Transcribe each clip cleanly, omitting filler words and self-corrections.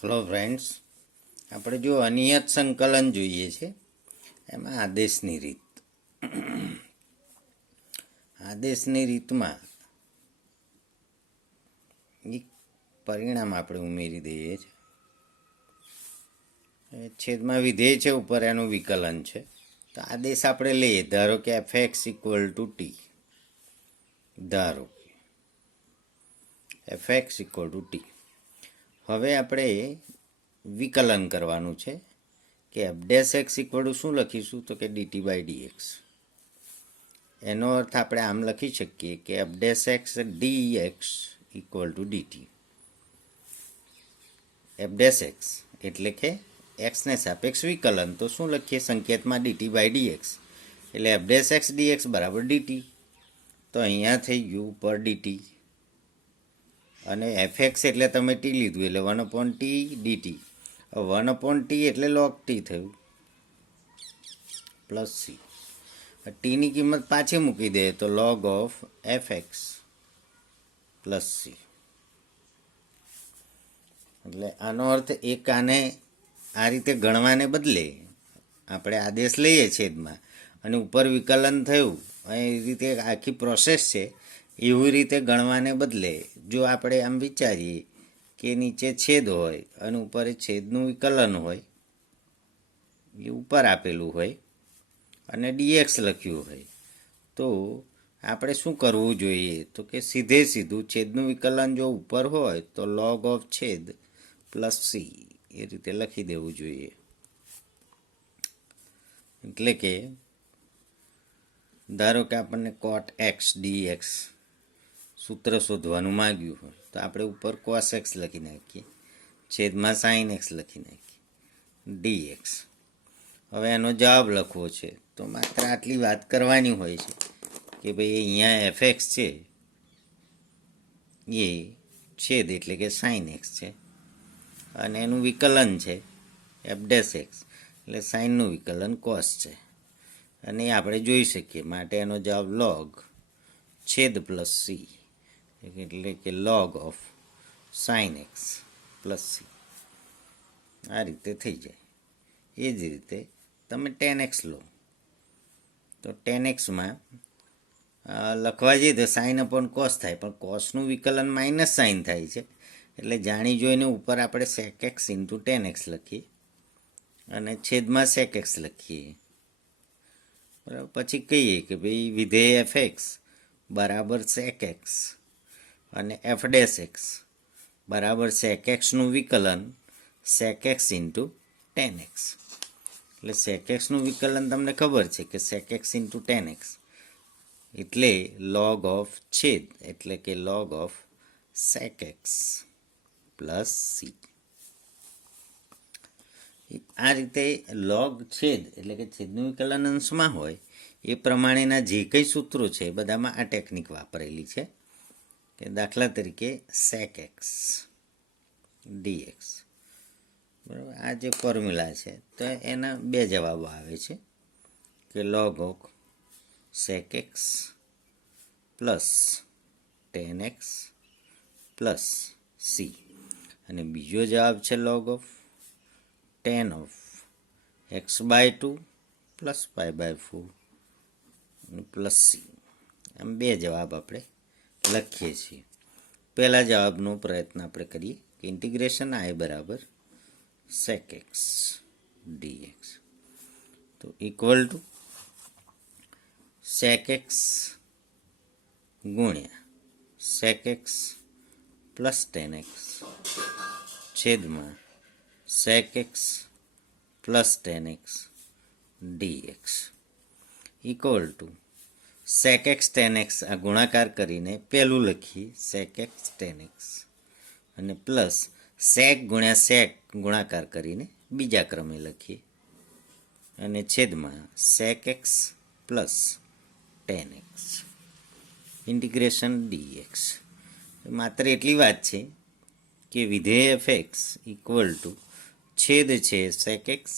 Hello friends, આપણે જો અનિયત સંકલન જોઈએ છે એમાં આદેશની રીતમાં એક પરિણામ આપણે ઉમેરી દઈએ છીએ. છેદમાં વિધેય છે, ઉપર એનું વિકલન છે. તો આદેશ આપણે લઈએ, ધારો કે f x equal to T. ધારો કે f x equal to T. હવે આપણે વિકલન કરવાનું છે કે F dash x equal two શું લખીશું, તો કે ડીટી બાય ડીએક્સ. એનો અર્થ આપણે આમ લખી શકીએ કે F dash x D x equal to DT. F dash x એટલે કે એક્સને સાપેક્ષ વિકલન, તો શું લખીએ સંકેતમાં ડીટી બાય ડીએક્સ, એટલે એફ ડેશ એક્સ ડીએક્સ બરાબર ડીટી. તો અહીંયા થઈ ગયું ઉપર ડીટી, અને એફ એક્સ એટલે તમે ટી લીધું એટલે 1/t ડીટી. 1/t એટલે log ટી થયું પ્લસ સી. ટીની કિંમત પાછી મૂકી દે તો log of F x plus C. એટલે આનો અર્થ એક આને આ રીતે ગણવાને બદલે આપણે આદેશ લઈએ છેદમાં અને ઉપર વિકલન થયું, એ રીતે આખી પ્રોસેસ છે. એવી રીતે ગણવાને બદલે જો આપણે આમ વિચારીએ કે નીચે છેદ હોય અને ઉપર છેદનું વિકલન હોય, એ ઉપર આપેલું હોય અને ડીએક્સ લખ્યું હોય, તો આપણે શું કરવું જોઈએ, તો કે સીધે સીધું છેદનું વિકલન જો ઉપર હોય તો log ઓફ છેદ પ્લસ સી એ રીતે લખી દેવું જોઈએ. એટલે કે ધારો કે આપણને કોટ એક્સ ડી એક્સ સૂત્ર શોધવાનું માગ્યું હોય, તો આપણે ઉપર કોસ એક્સ લખી નાખીએ, છેદમાં સાઇન એક્સ લખી નાખીએ ડી એક્સ. હવે એનો જવાબ લખવો છે તો માત્ર આટલી વાત કરવાની હોય છે કે ભાઈ અહીંયા એફ એક્સ છે એ છેદ એટલે કે સાઇન એક્સ છે, અને એનું વિકલન છે એફ ડેશ એક્સ એટલે સાઇનનું વિકલન કોસ છે, અને એ આપણે જોઈ શકીએ. માટે એનો જવાબ log છેદ પ્લસ સી એટલે કે log of sine x plus C. આ રીતે થઈ જાય. એ જ રીતે તમે 10x લો તો 10xમાં લખવા જઈએ તો સાઇન અપોન કોસ થાય, પણ કોસનું વિકલન માઇનસ સાઇન થાય છે, એટલે જાણી જોઈને ઉપર આપણે સેક એક્સ ઇન્ટુ 10x લખીએ અને છેદમાં સેક એક્સ લખીએ. બરાબર. પછી કહીએ કે ભાઈ વિધેય એફ એક્સ બરાબર સેક એક્સ અને એફ ડેશ એક્સ બરાબર સેક એક્સનું વિકલન સેક એક્સ ઇન્ટુ 10x. એટલે સેક એક્સનું વિકલન તમને ખબર છે કે સેક એક્સ ઇન્ટુ 10x એટલે log ઓફ છેદ એટલે કે log of sec x plus C. આ રીતે log છેદ એટલે કે છેદનું વિકલન અંશમાં હોય એ પ્રમાણેના જે કંઈ સૂત્રો છે એ બધામાં આ ટેકનિક વાપરેલી છે. કે દાખલા તરીકે સેક એક્સ ડીએક્સ, બરાબર. આ જે ફોર્મ્યુલા છે તો એના બે જવાબો આવે છે કે log of sec x plus 10x plus C, અને બીજો જવાબ છે log of 10 of x by 2 plus pi by 4 plus C. એમ બે જવાબ આપણે લખીએ છીએ. પહેલા જવાબનો પ્રયત્ન આપણે કરીએ કે ઇન્ટિગ્રેશન આઈ બરાબર સેક એક્સ ડીએક્સ, તો ઇક્વલ ટુ સેક એક્સ ગુણ્યા સેક એક્સ પ્લસ 10x છેદમાં sec x plus 10x dx equal to sec x 10x આ ગુણાકાર કરીને પહેલું લખીએ સેક એક્સ 10x અને પ્લસ સેક ગુણ્યા સેક ગુણાકાર કરીને બીજા ક્રમે લખીએ, અને છેદમાં sec x plus 10x integration dx. માત્ર એટલી વાત છે કે વિધેય એફ એક્સ ઇક્વલ ટુ છેદ છે સેક એક્સ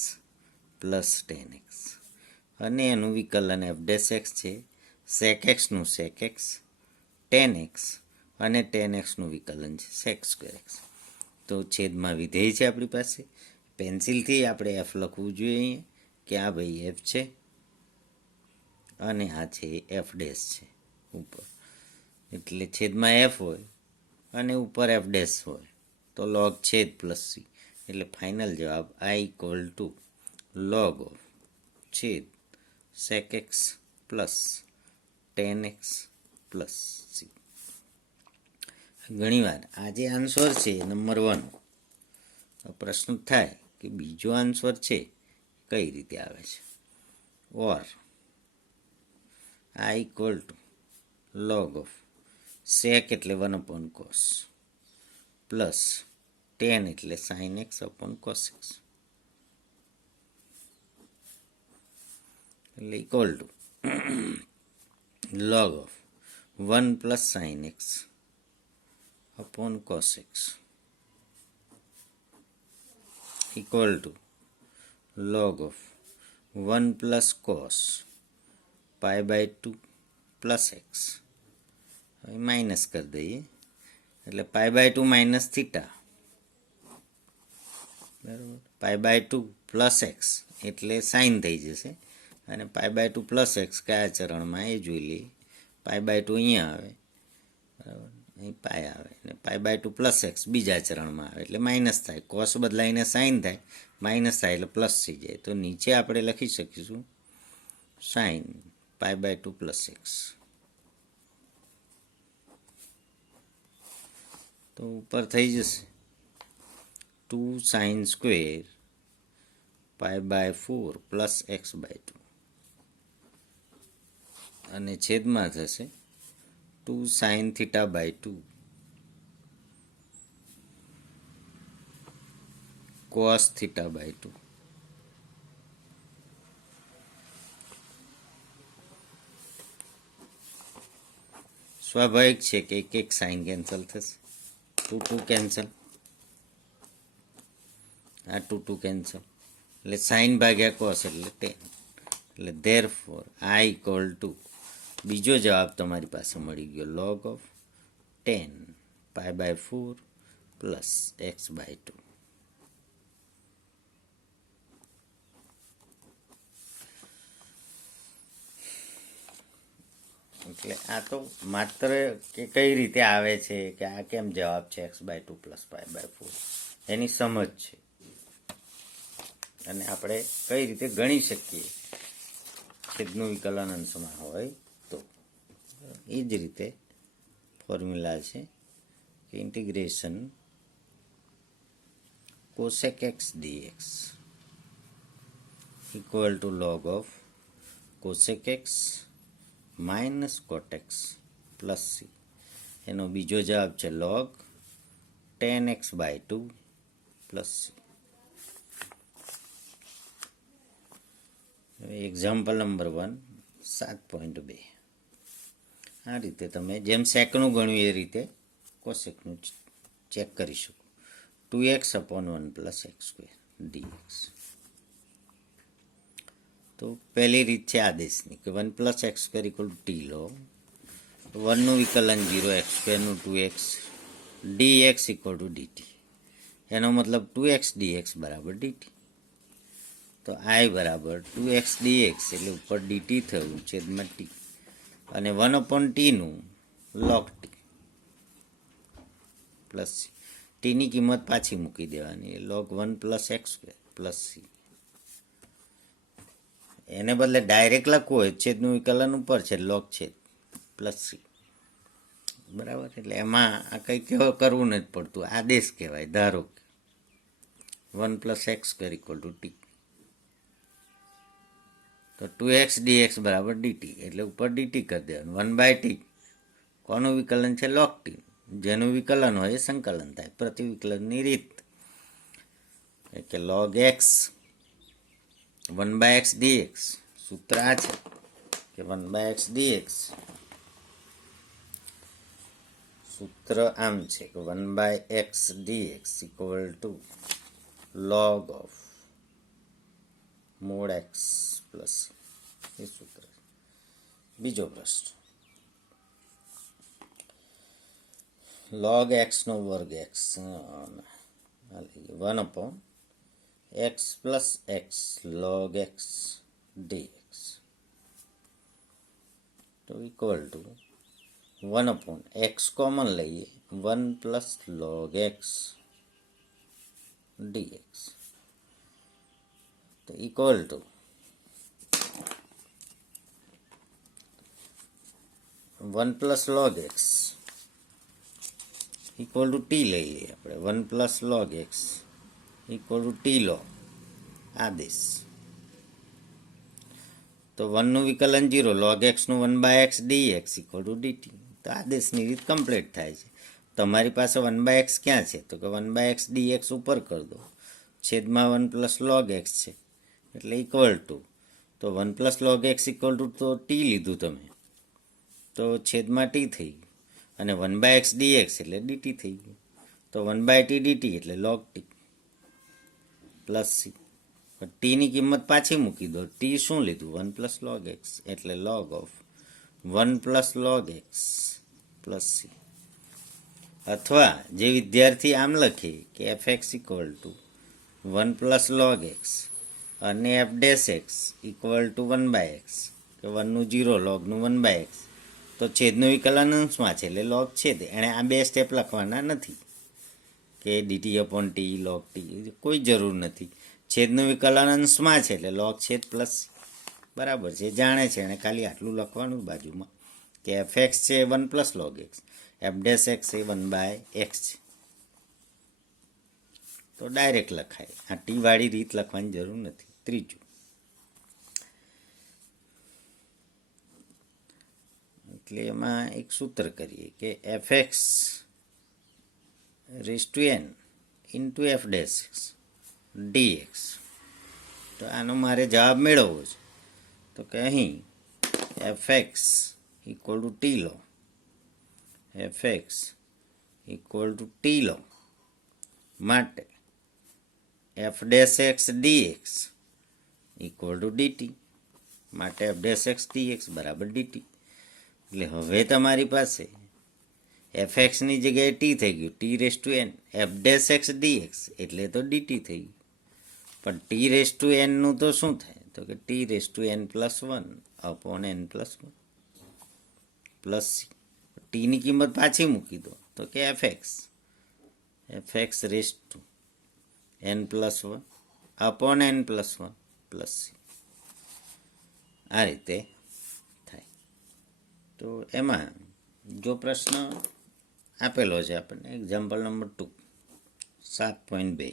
પ્લસ 10x અને એનું વિકલન એફ ડેશ એક્સ છે સેક એક્સનું સેક એક્સ 10x અને 10xનું વિકલન છે સેક સ્ક્વેર એક્સ. તો છેદમાં વિધેય છે આપણી પાસે. પેન્સિલથી આપણે એફ લખવું જોઈએ અહીંયા કે આ ભાઈ એફ છે અને આ છે એફ ડેશ છે ઉપર. એટલે છેદમાં એફ હોય અને ઉપર એફ ડેશ હોય તો લોગ છેદ પ્લસ સી. એટલે ફાઇનલ જવાબ I equal to log of છેદ sec x plus tan x plus C. ઘણીવાર આ જે આન્સર છે નંબર 1, પ્રશ્ન થાય કે બીજો આન્સર છે કઈ રીતે આવે છે. ઓર આ equal to log of sec એટલે 1/cos પ્લસ ટેન એટલે sine x upon cos x એટલે equal to log of 1 plus sin x upon cos x equal to log of 1 plus cos pi by 2 plus x. હવે minus કરી દઈએ એટલે પાઈ by 2 minus theta બરાબર. પાઈ by 2 plus x એટલે sign થઈ જશે અને પાઈ બાય 2 પ્લસ એક્સ કયા ચરણમાં એ જોઈ લઈએ. પાઈ બાય 2 અહીંયા આવે બરાબર, અહીં પાઈ આવે અને પાઈ બાય 2 પ્લસ એક્સ બીજા ચરણમાં આવે એટલે માઇનસ થાય. કોસ બદલાઈને સાઇન થાય, માઇનસ થાય એટલે પ્લસ થઈ જાય. તો નીચે આપણે લખી શકીશું sine pi by 2 plus x. તો ઉપર થઈ જશે 2 sine square pi by 4 plus x by 2 અને છેદમાં થશે 2 sine theta by 2 cos theta by 2. સ્વાભાવિક છે કે એક એક સાઇન કેન્સલ થશે, 2 2 કેન્સલ, આ 2 2 કેન્સલ એટલે સાઇન ભાગ્યા કોસ એટલે 10. એટલે ધેરફોર આ ઇક્વલ ટુ બીજો જવાબ તમારી પાસે મળી ગયો log of 10 pi by 4 plus x by 2. એટલે આ તો માત્ર કે કઈ રીતે આવે છે કે આ કેમ જવાબ છે x by 2 plus pi by 4 એની સમજ છે અને આપણે કઈ રીતે ગણી શકીએ છેદનું વિકલન અંશમાં હોય તો. એ જ રીતે ફોર્મ્યુલા છે કે integration cosec x dx equal to log of cosec x minus cot x plus C. એનો બીજો જવાબ છે log 10x by 2 plus C. Example number 1 7.2. આ રીતે તમે જેમ સેકનું ગણ્યું એ રીતે કોસેકનું ચેક કરી શકો. 2x upon 1 plus x square dx. તો પહેલી રીત છે આદેશની કે 1 plus x square equal to T લો. 1નું વિકલન 0 એક્સ સ્ક્વેરનું 2x dx equal to dt. એનો મતલબ 2x dx બરાબર ડીટી. તો આઈ બરાબર 2x dx એટલે ઉપર ડીટી થયું છેદમાં ટી અને 1/t log T plus C. ટીની કિંમત પાછી મૂકી દેવાની log 1 plus x square plus C. એને બદલે ડાયરેક્ટ લખવું હોય છેદનું વિકલન ઉપર છે લોગ છેદ પ્લસ સી બરાબર. એટલે એમાં આ કંઈ કરવું નથી પડતું, આદેશ કહેવાય. ધારો કે 1 plus x square equal to T તો 2x dx બરાબર ડીટી એટલે ઉપર ડીટી કરી દેવાનું. 1/t કોનું વિકલન છે લોગ ટી, જેનું વિકલન હોય એ સંકલન થાય. પ્રતિવિકલનની રીત કે લોગ એક્સ 1/x dx સૂત્ર આ છે કે 1/x dx સૂત્ર આમ છે કે 1/x dx equal to log of mod x plus એ સૂત્ર. બીજો પ્રશ્ન લોગ એક્સનો વર્ગ x one upon x plus x log x dx તો equal to one upon x common લઈએ one plus log x dx તો equal to one plus log x equal to T લઈ લઈએ આપણે one plus log x equal to T લો આદેશ તો વનનું વિકલન 0 લોગ એક્સનું 1/x dx equal to d t તો આદેશની રીત કમ્પ્લીટ થાય છે. તમારી પાસે 1/x ક્યાં છે તો કે 1/x dx ઉપર કરી દો છેદમાં 1 પ્લસ લોગ એક્સ છે એટલે ઇક્વલ ટુ તો 1 plus log x equal two તો ટી લીધું તમે તો છેદમાં ટી થઈ ગયું અને 1/x dx એટલે ડીટી થઈ ગયું તો 1/t ડીટી એટલે લોગ ટી પ્લસ સી ટીની કિંમત પાછી મૂકી દો ટી શું લીધું 1 પ્લસ લોગ એક્સ એટલે log of 1 plus log x plus c અથવા જે વિદ્યાર્થી આમ લખે કે f x equal to 1 plus log x અને f dash x equal to 1/x કે 1નું 0 લોગનું 1/x તો છેદનું વિકલન અંશમાં છે એટલે લોગ છેદ એણે આ બે સ્ટેપ લખવાના નથી કે DT upon T log T કોઈ જરૂર નથી છેદનું વિકલન અંશમાં છે એટલે લોગ છેદ પ્લસ બરાબર છે જાણે છે એણે ખાલી આટલું લખવાનું બાજુમાં કે એફ એક્સ છે 1 plus log x f dash x એ 1/x છે તો ડાયરેક્ટ લખાય આ ટી વાળી રીત લખવાની જરૂર નથી. ત્રીજું એટલે એમાં એક સૂત્ર કરીએ કે f x raise to n into f dash x dx તો આનો મારે જવાબ મેળવવો છે તો કે અહીં f x equal to T લો f x equal to T લો માટે f dash x dx equal to d t માટે એફ ડેશ એક્સ ડીએક્સ બરાબર ડીટી એટલે હવે તમારી પાસે એફ એક્સની જગ્યાએ ટી થઈ ગયું T raise to n f dash x dx એટલે તો ડીટી થઈ ગયું પણ ટી રેસ ટુ એનનું તો શું થાય તો કે t raise to n plus 1 upon n plus 1 plus C ટીની કિંમત પાછી મૂકી દો તો કે f x raise to n plus 1 upon n plus 1 plus C આ રીતે થાય. તો એમાં જો પ્રશ્ન આપેલો છે આપણને એક્ઝામ્પલ નંબર 2 7.2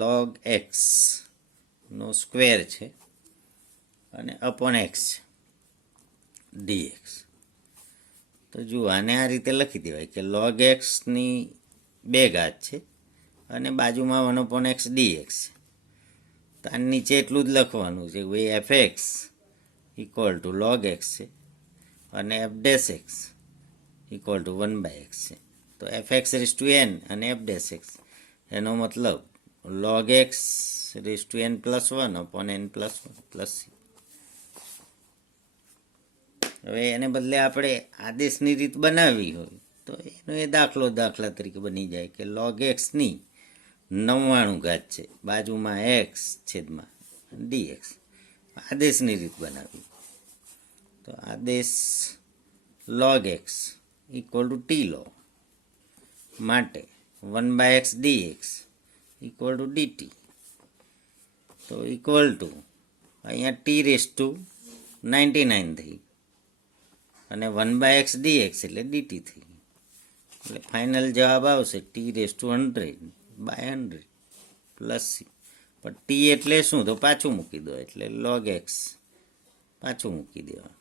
લોગ એક્સ નો સ્ક્વેર છે અને અપોન એક્સ છે ડીએક્સ તો જુઓ આને આ રીતે લખી દેવાય કે લોગ એક્સની 2 ઘાત છે અને બાજુમાં 1 અપોન એક્સ ડીએક્સ છે તો આ નીચે એટલું જ લખવાનું છે ભાઈ f x equal to log x છે અને f dash x equal to 1/x છે તો f x raise to n અને એફ ડેશ એક્સ એનો મતલબ log x raise to n plus 1 upon n plus 1 plus C હવે એને બદલે આપણે આદેશની રીત બનાવવી હોય તો એનો એ દાખલા તરીકે બની જાય કે લોગ એક્સની 99 ઘાત છે બાજુમાં એક્સ છેદમાં ડીએક્સ આદેશની રીત બનાવવી તો આદેશ log x equal to T લો માટે 1/x dx equal to d t તો ઇક્વલ ટુ અહીંયા ટી રેસ ટુ 99 થઈ અને 1/x dx એટલે ડીટી થઈ એટલે ફાઇનલ જવાબ આવશે T raise two 100/100 plus C પણ ટી એટલે શું તો પાછું મૂકી દો એટલે લોગ એક્સ પાછું મૂકી દેવાનું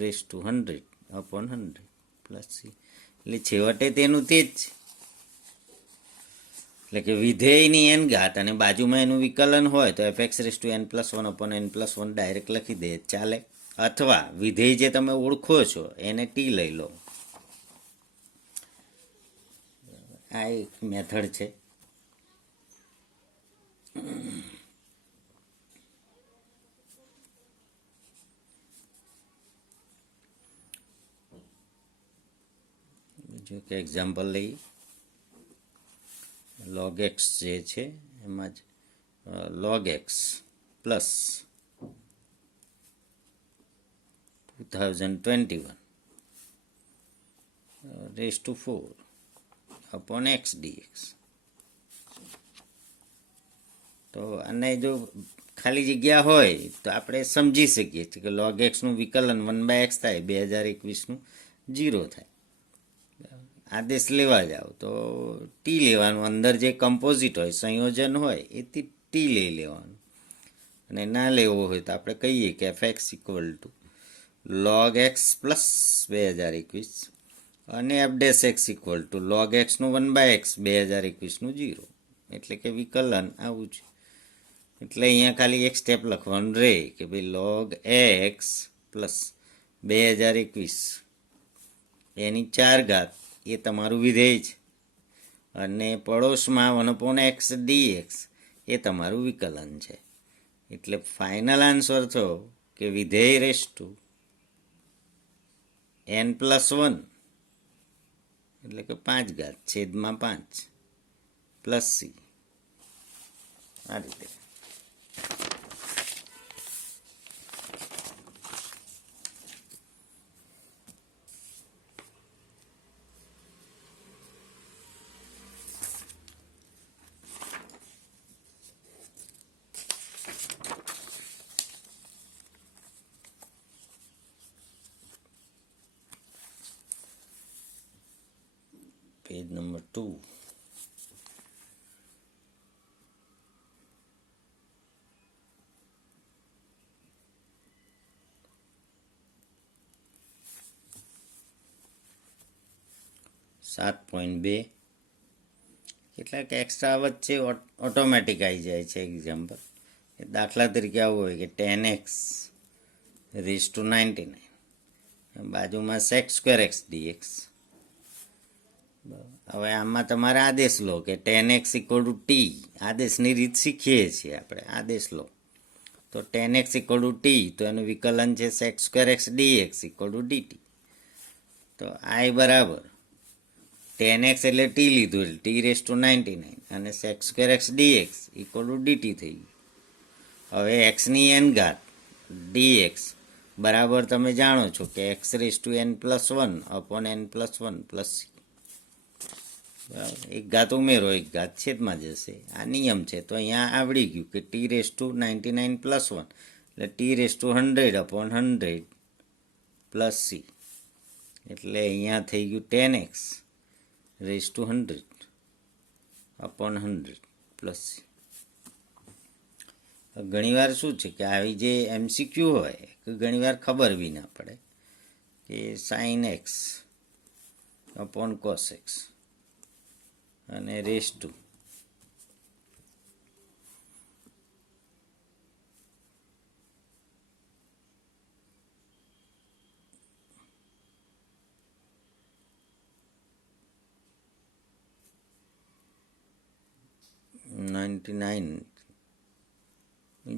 raise to 100 upon 100 plus C એટલે છેવટે તેનું તે જ છે એટલે કે વિધેયની એન ઘાત અને બાજુમાં એનું વિકલન હોય તો f x raise to n plus 1 upon n plus 1 direct લખી દે ચાલે અથવા વિધેય જે તમે ઓળખો છો એને ટી લઈ લો આ એક મેથડ છે. બીજું કે એક્ઝામ્પલ લઈએ લોગ એક્સ જે છે એમાં જ log x plus 2021 raise to 4 upon x dx. તો અને જો ખાલી જગ્યા હોય તો આપણે સમજી શકીએ છીએ કે લોગ એક્સનું વિકલન 1/x થાય, 2021નું 0 થાય. આદેશ લેવા જાઓ તો ટી લેવાનું, અંદર જે કમ્પોઝિટ હોય સંયોજન હોય એ ટી લઈ લેવાનું, અને ના લેવો હોય તો આપણે કહીએ કે f x equal to log x plus 2021 અને f dash x equal to log એક્સનું 1/x 2021નું 0. એટલે કે વિકલન આવું છે. એટલે અહીંયા ખાલી એક સ્ટેપ લખવાનું રહે કે ભાઈ લોગ એક્સ પ્લસ 2021 એની 4 ઘાત એ તમારું વિધેય છે, અને પડોશમાં 1/x dx એ તમારું વિકલન છે. એટલે ફાઇનલ આન્સર થયો કે વિધેય રેઝ ટુ n+1 એટલે કે 5 ઘાત છેદમાં 5 પ્લસ સી. આ રીતે પેજ નંબર 2. કેટલાક એક્સ્ટ્રા વચ્ચે ઓટોમેટિક આવી જાય છે. એક્ઝામ્પલ દાખલા તરીકે આવું હોય કે 10x રેઝ ટુ 99, બાજુમાં sec² x dx. હવે આમાં તમારે આદેશ લો કે 10x ઇક્વલ ટુ ટી. આદેશની રીત શીખીએ છીએ આપણે. આદેશ લો તો 10x ઇક્વલ ટુ ટી, તો એનું વિકલન છે sec² x dx equal to dt. તો I બરાબર 10x એટલે ટી લીધું એટલે ટી રેઝ ટુ 99 અને sec² x dx equal to dt થઈ ગયું. હવે એક્સની n ઘાત dx બરાબર તમે જાણો છો કે x raise to n+1 upon n+1 plus C. એક ઘાત ઉમેરો, એક ઘાત છેદમાં જશે. આ નિયમ છે. તો અહીંયા આવડી ગયું કે ટી રેઝ ટુ 99+1 એટલે T raise to 100 upon 100 plus C. એટલે અહીંયા થઈ ગયું 10x raise to 100 upon 100 plus C. ઘણીવાર શું છે કે આવી જે MCQ હોય ઘણીવાર ખબર બી ના પડે કે sin x upon cos x અને રેઝ ટુ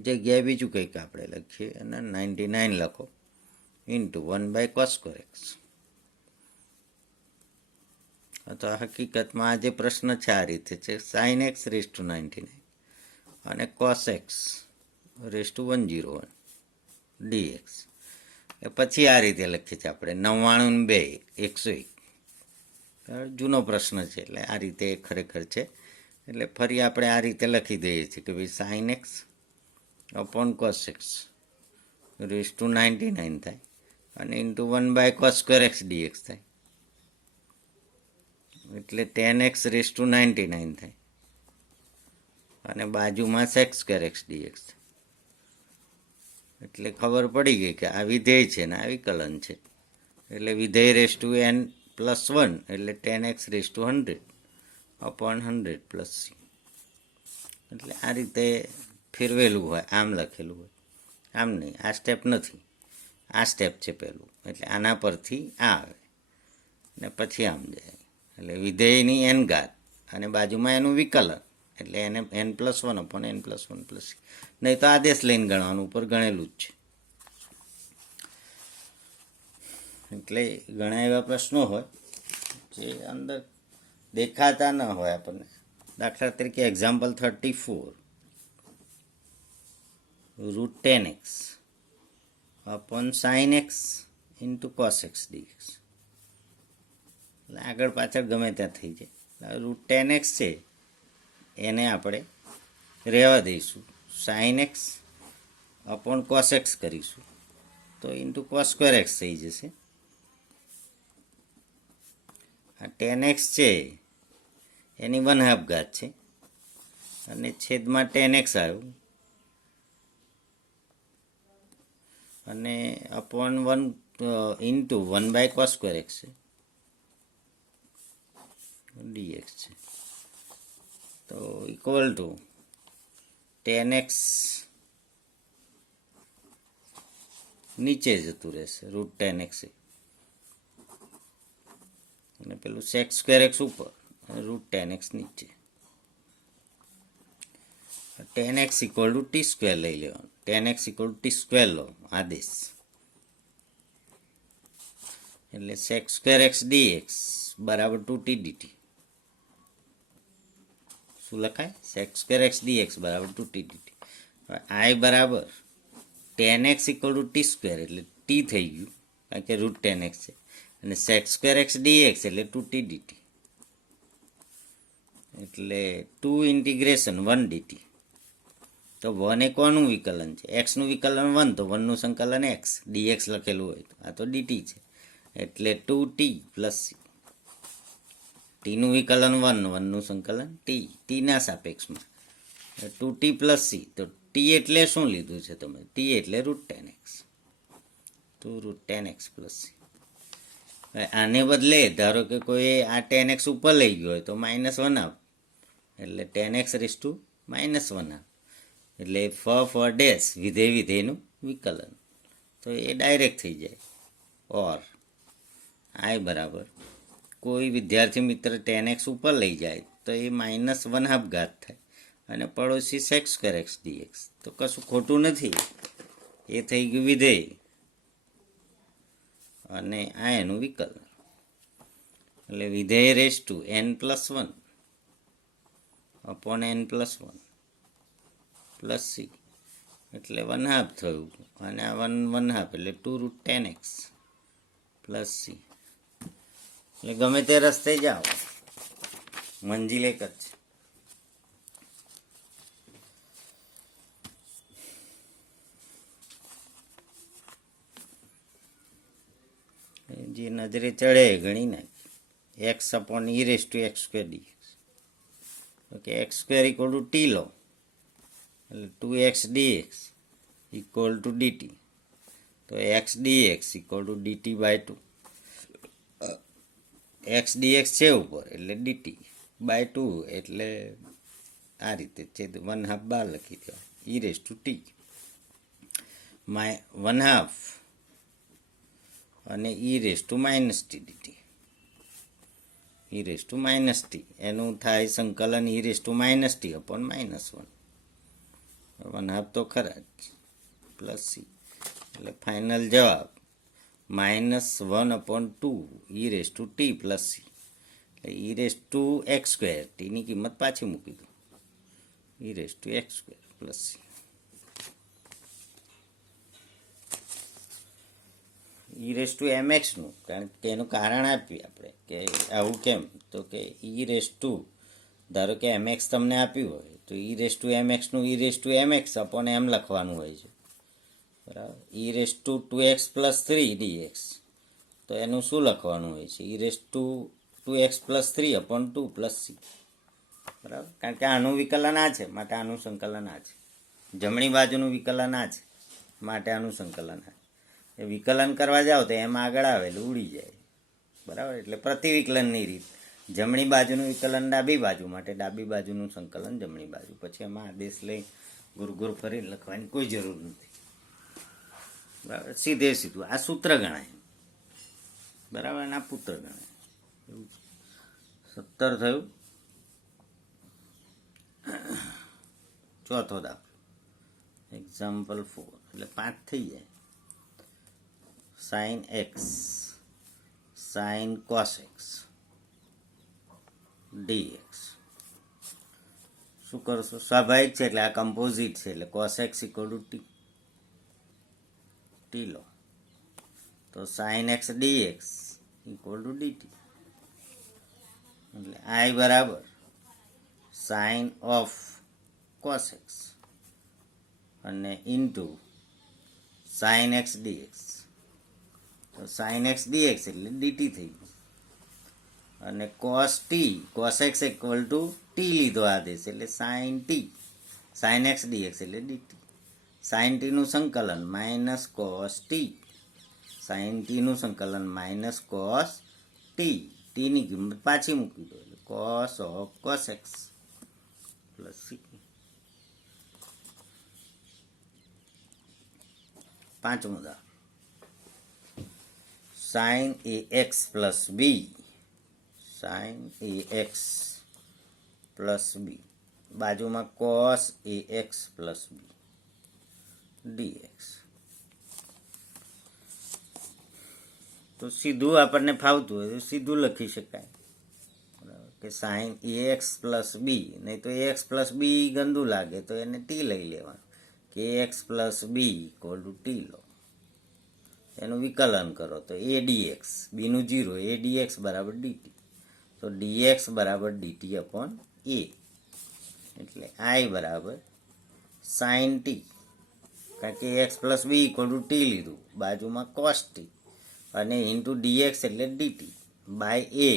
જગ્યાએ બીજું કંઈક આપણે લખીએ અને 99 લખો ઇન્ટુ 1/cos² x. તો હકીકતમાં આ જે પ્રશ્ન છે આ રીતે છે sin x રેઝ ટુ 99 અને cos x raise to 101 dx. એ પછી આ રીતે લખીએ છીએ આપણે 99 101. જૂનો પ્રશ્ન છે એટલે આ રીતે ખરેખર છે. એટલે ફરી આપણે આ રીતે લખી દઈએ છીએ કે ભાઈ sin x upon cos x raise to 99 થાય અને ઇન્ટુ 1/cos² x dx થાય. એટલે 10x રેઝ ટુ 99 થાય અને બાજુમાં sec² x dx. એટલે ખબર પડી ગઈ કે આ વિધેય છે ને આ વિકલન છે. એટલે વિધેય રેઝ ટુ n+1 એટલે 10x raise to 100 upon 100 plus C. એટલે આ રીતે ફેરવેલું હોય, આમ લખેલું હોય. આમ નહીં, આ સ્ટેપ નથી, આ સ્ટેપ છે પહેલું. એટલે આના પરથી આ આવે ને પછી આમ જાય. એટલે વિધેયની n ઘાત અને બાજુમાં એનું વિકલન એટલે એને n+1 upon n+1 plus C. નહીં તો આદેશ લઈને ગણવાનું, ઉપર ગણેલું જ છે. એટલે ઘણા એવા પ્રશ્નો હોય જે અંદર દેખાતા ન હોય આપણને, દાખલા તરીકે example 34, √10x upon sin x into cos x dx. એટલે આગળ પાછળ ગમે ત્યાં થઈ જાય. √10x છે એને આપણે રહેવા દઈશું, sin x upon cos x કરીશું તો ઇન્ટુ cos સ્ક્વેર x થઈ જશે. આ 10x છે એની 1/2 ઘાત છે અને છેદમાં 10x આવ્યું અને upon 1 into 1/cos square x છે dx છે. તો ઇક્વલ ટુ 10x નીચે જતું રહેશે √10x અને પેલું sec સ્ક્વેર x ઉપર √10x નીચે. 10x equal to t square લઈ લેવાનું. 10x equal to t square લો આદેશ, એટલે sec સ્ક્વેર x dx બરાબર 2t dt. શું લખાય? sec સ્ક્વેર x dx બરાબર 2t dt. I બરાબર 10x equal to t square એટલે ટી થઈ ગયું કારણ કે √10x છે અને sec સ્ક્વેર x dx એટલે 2t dt એટલે 2 ઇન્ટિગ્રેશન 1 dt. તો 1 એ કોનું વિકલન છે? એક્સનું વિકલન 1, તો 1નું સંકલન એક્સ dx લખેલું હોય તો આ તો dt છે એટલે 2t પ્લસ c. ટીનું વિકલન 1, 1નું સંકલન ટીના સાપેક્ષમાં 2t પ્લસ c. તો ટી એટલે શું લીધું છે તમે? ટી એટલે √10x, તો √10x પ્લસ c. આને બદલે ધારો કે કોઈ આ 10x ઉપર લઈ ગયો હોય તો -1 આપ એટલે 10x રેઝ ટુ -1 આપ એટલે ફ ડેશ વિધેયનું વિકલન, તો એ ડાયરેક્ટ થઈ જાય. ઓર I બરાબર કોઈ વિદ્યાર્થી મિત્ર 10x ઉપર લઈ જાય તો એ -1/2 ઘાત થાય અને પડોશી sec સ્ક્વેર x dx. તો કશું ખોટું નથી, એ થઈ ગયું વિધેય અને આ એનું વિકલન. એટલે વિધેય raise to n+1 upon n+1 plus c એટલે 1/2 થયું અને આ 1/2 એટલે 2√10x પ્લસ c. એટલે ગમે તે રસ્તે જાઓ મંજિલ એક જ છે. જે નજરે ચડે ગણી નાખી x upon e⁻x² dx. Okay, x² equal to T લો એટલે 2x dx equal to dt. તો x dx equal to dt by 2. x dx છે ઉપર એટલે dt બાય 2 એટલે આ રીતે છે 1/2 બહાર લખી દેવા e⁻t 1/2 અને e⁻t dt. e⁻t એનું થાય સંકલન e⁻t અપોન -1 1/2 તો ખરા જ પ્લસ c. એટલે ફાઇનલ જવાબ -1/2 e⁻t પ્લસ c. એટલે e⁻x², ટીની કિંમત પાછી મૂકી દો, e⁻x² પ્લસ c. e⁻mxનું કારણ કે એનું કારણ આપીએ આપણે કે આવું કેમ, તો કે ધારો કે mx તમને આપ્યું હોય તો e⁻mxનું e⁻mx અપોન m લખવાનું હોય છે, બરાબર. e⁻2x પ્લસ 3 dx તો એનું શું લખવાનું હોય છે? e⁻2x plus 3 upon 2 plus c, બરાબર. કારણ કે આનું વિકલન આ છે માટે આનું સંકલન આ છે, જમણી બાજુનું વિકલન આ છે માટે આનું સંકલન આ છે. એ વિકલન કરવા જાઓ તો એમાં આગળ આવેલું ઉડી જાય, બરાબર. એટલે પ્રતિવિકલનની રીત, જમણી બાજુનું વિકલન ડાબી બાજુ માટે ડાબી બાજુનું સંકલન જમણી બાજુ, પછી એમાં આદેશ લઈ ગુરગુર ફરી લખવાની કોઈ જરૂર નથી, બરાબર. સીધે સીધું આ સૂત્ર ગણાય, બરાબર, અને આ પુત્ર ગણાય. 17 થયું. ચોથો દાખલો એક્ઝામ્પલ 4 એટલે 5 થઈ જાય. sin x sin cos x dx. શું કરશો? સ્વાભાવિક છે, એટલે આ કમ્પોઝિટ છે, એટલે cos x equal to T લો, તો sine x dx equal to d t, એટલે આઈ બરાબર સાઇન ઓફ કોસ એક્સ અને ઇન્ટુ સાઇન એક્સ ડીએક્સ, તો સાઇન એક્સ ડીએક્સ એટલે ડીટી થઈ ગયું, અને cos x equal to t લીધો આદેશ, એટલે sine t, sine x dx એટલે ડીટી, સાઇન ટીનું સંકલન માઇનસ કોસ ટી, સાઇન ટીનું સંકલન માઇનસ કોસ ટી, ટીની કિંમત પાછી મૂકી દો, એટલે cos of cos x plus c. પાંચમું ઉદાહરણ, sine a x plus b, sine a x plus b, બાજુમાં cos a x plus b d x. તો સીધું આપણને ફાવતું હોય તો સીધું લખી શકાય, બરાબર, કે સાઇન એ એક્સ પ્લસ બી, નહીં તો એક્સ પ્લસ બી ગંદુ લાગે તો એને ટી લઈ લેવાનું, કે x plus b equal to T લો, એનું વિકલન કરો તો એ ડીએક્સ, બીનું 0, એ ડીએક્સ બરાબર ડીટી, તો ડીએક્સ બરાબર ડીટી અપોન એ, એટલે આઈ બરાબર સાઇન ટી, કારણ કે x plus b equal to t લીધું, બાજુમાં કોસ ટી, અને ઇન્ટુ ડીએક્સ એટલે ડીટી બાય એ.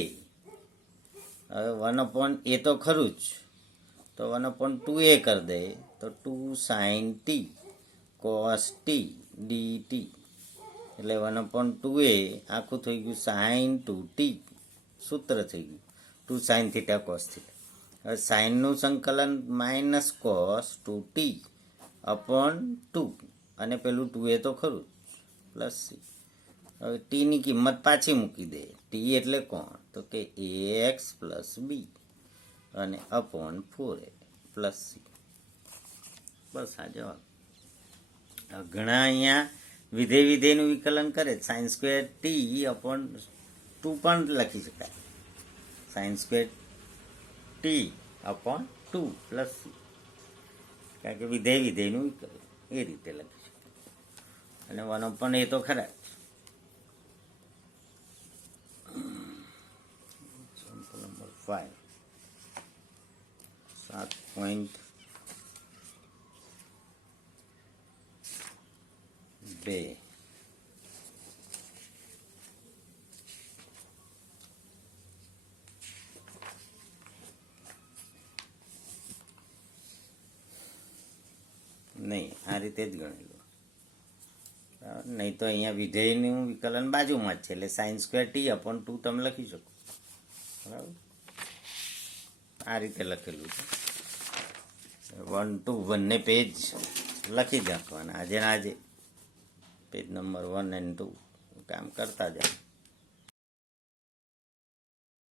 હવે 1 એ તો ખરું જ, તો 1/2 કરી દે તો 2 sine T cos T dt, એટલે 1/2 આખું થઈ ગયું સાઇન 2t, સૂત્ર થઈ ગયું 2 સાઇન થીટા કોસ થીટા. હવે સાઇનનું સંકલન માઇનસ કોસ 2t અપોન 2, અને પેલું 2 તો ખરું પ્લસ સી. હવે ટીની કિંમત પાછી મૂકી દે, ટી એટલે કોણ, તો કે એક્સ પ્લસ બી અને અપોન 4a પ્લસ સી. બસ આ જવાબ. ઘણા અહીંયા વિધેયનું વિકલન કરે, સાઇન સ્ક્વેર ટી અપોન 2 પણ લખી શકાય, sine square T upon 2 plus C, કારણ કે વિધેયનું વિકલન એ રીતે લખી શકાય, અને 1 એ તો ખરા. એક્ઝામ્પલ નંબર 5, 7.2, નહીં આ રીતે જ ગણેલું, નહીં તો અહીંયા વિધેયનું વિકલન બાજુમાં જ છે, એટલે સાઇન સ્ક્વેર ટી અપોન 2 તમે લખી શકો, બરાબર, આ રીતે લખેલું છે. 1 to 1 પેજ લખી જ રાખવાના આજે પેજ નંબર 1 and 2 કામ કરતા જાય.